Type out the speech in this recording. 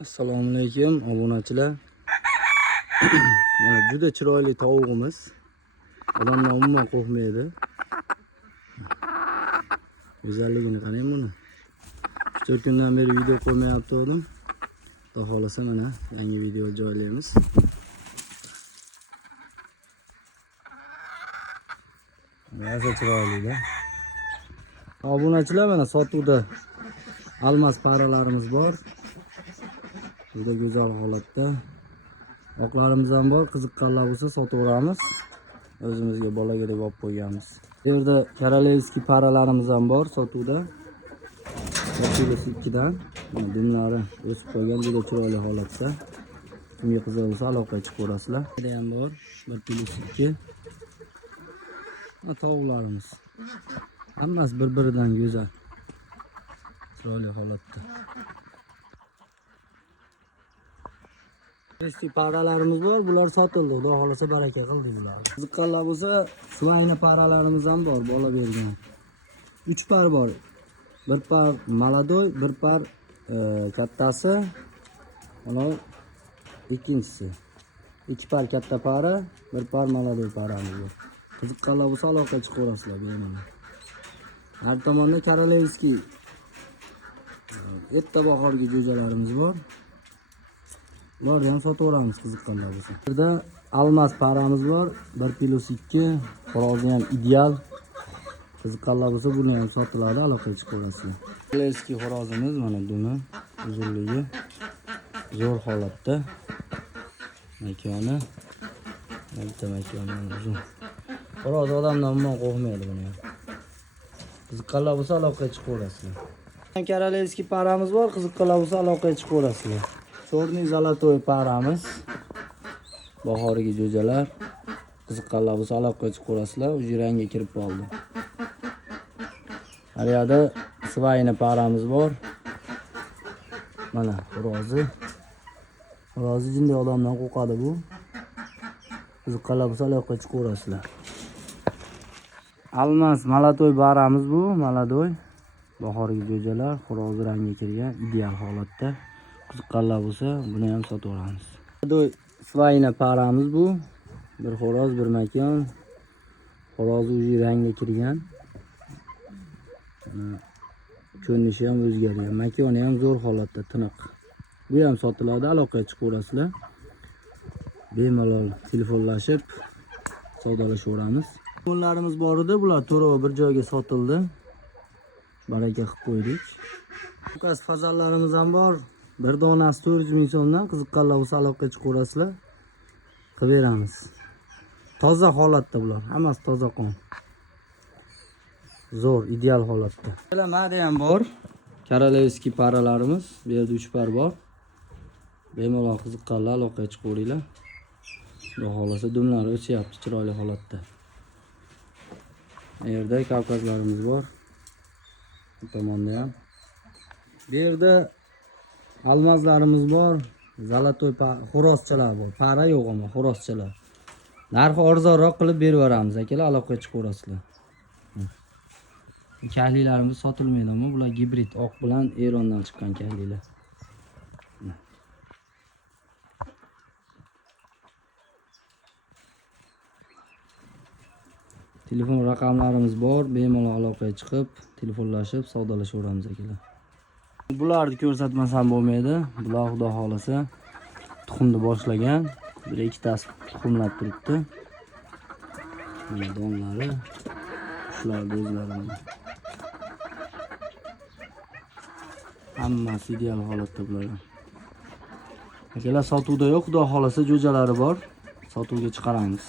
Assalomu alaykum obunachilar. Mana juda chiroyli tovuqimiz. Odamdan umuman qo'rqmaydi. Go'zalligini qarang buni. 3-4 kundan beri video qo'ymayapti edim. Xudo xolasa mana yangi video joylaymiz. Mana chiroyli-da. Obunachilar mana sotuvda almas paralarimiz bor. Juda go'zal holatda. Oqlarimiz ham bor, qiziqqanlar bo'lsa sotaveramiz. O'zimizga bolaga deb olib qo'yganmiz. Bu yerda korolevskiy paralarimiz ham bor sotuvda. 1 dan. Dumlari o'sib qolgan, juda chiroyli holatda. Kimga qiziq bo'lsa aloqaga chiqaverasizlar. Bu ham bor 1+2. Tovuqlarimiz. Hammasi bir-biridan go'zal. Chiroyli holatda. Eski paralarimiz bor, bular sotildi. Xudo xolasa baraka qildi bular. Qiziqqanlar bo'lsa, svayna paralarimiz ham bor, bola bergan. 3 par bor. Bir par maladoy, bir par kattasi, ana ikkinchisi. 2 par katta para, bir par maladoy paramiz bor. Qiziqqanlar bo'lsa aloqaga chiqaverasizlar bemalol. Har tomonda korolevskiy erta bahorgi jo'jalarimiz bor. Ularni ham sotaveramiz qiziqqanlar bo'lsa. Bu yerda almas paramiz bor, 1+2, xo'rozi ham ideal. Qiziqqanlar bo'lsa buni ham sotiladi, aloqaga chiqaverasizlar. Korolevskiy xo'rozimiz mana dumi, uzunligi zo'r holatda. Makoni, bitta makoni uzun. Xo'roz odamdan umuman qo'rqmaydi buni ham. Qiziqqanlar bo'lsa aloqaga chiqaverasizlar. Korolevskiy paramiz bor, qiziqqanlar bo'lsa aloqaga chiqaverasizlar. Chorniy zolotoy paramiz. Bahorgi jo'jalar. Qiziqqanlar bo'lsa aloqaga chiqaverasizlar. O'sha rangga kirib qoldi. Har yerda svayna paramiz bor. Mana xo'rozi. Xo'rozi jinday odamdan qo'rqadi bu. Qiziqqanlar bo'lsa aloqaga chiqaverasizlar. Almas malatoy paramiz bu, maladoy. Bahorgi jo'jalar, xo'rozi rangga kirgan, ideal holatda. Qiziqqanlar bo'lsa, buni ham sotaveramiz. Maladoy svayna paramiz bu. Bir xo'roz, bir makon. Xo'rozi uji rangga kirgan. Ko'rinishi ham o'zgargan. Makoni ham zo'r holatda, tiniq. Bu ham sotiladi, aloqaga chiqaverasizlar. Bemalol telefonlashib savdolashaveramiz. Qo'llarimiz bor edi, bular to'rov bir joyga sotildi. Baraka qilib qo'ydik. Ukas fazallarimiz ham bor. Bir donasi 400 ming so'mdan. Qiziqqanlar bo'lsa aloqaga chiqaverasizlar. Qilib beramiz. Toza holatda bular, hammasi toza qon. Zo'r, ideal holatda. Mana ham bor. Korolevskiy paralarimiz. Bu yerda 3 par bor. Bemalol qiziqqanlar aloqaga chiqaveringlar. Xudo xolasa dumlari o'syapti chiroyli holatda. Bu yerda kavkazlarimiz bor. Bu tomonda ham. Bu yerda almazlarimiz bor. Zolotoy xo'rozchalar bor. Para yo'q ama xo'rozchalar. Narxi arzonroq qilib berib beramiz akalar, aloqaga chiqaverasizlar. Kahlilarimiz sotilmaydi ama bular gibrid, oq bilan Erondan chiqqan kahlilar. Telefon raqamlarimiz bor, bemalol aloqaga chiqib, telefonlashib savdolashaveramiz akalar. Bularni ko'rsatmasam bo'lmaydi. Bular xudo xolasa tuxumni boshlagan. Bir ikkitasi tuxumlab turibdi. Mana donlari, qushlar o'zlari. Hammasi ideal holatda bular. Akalar sotuvda yo'q, xudo xolasa jo'jalari bor. Sotuvga chiqaramiz.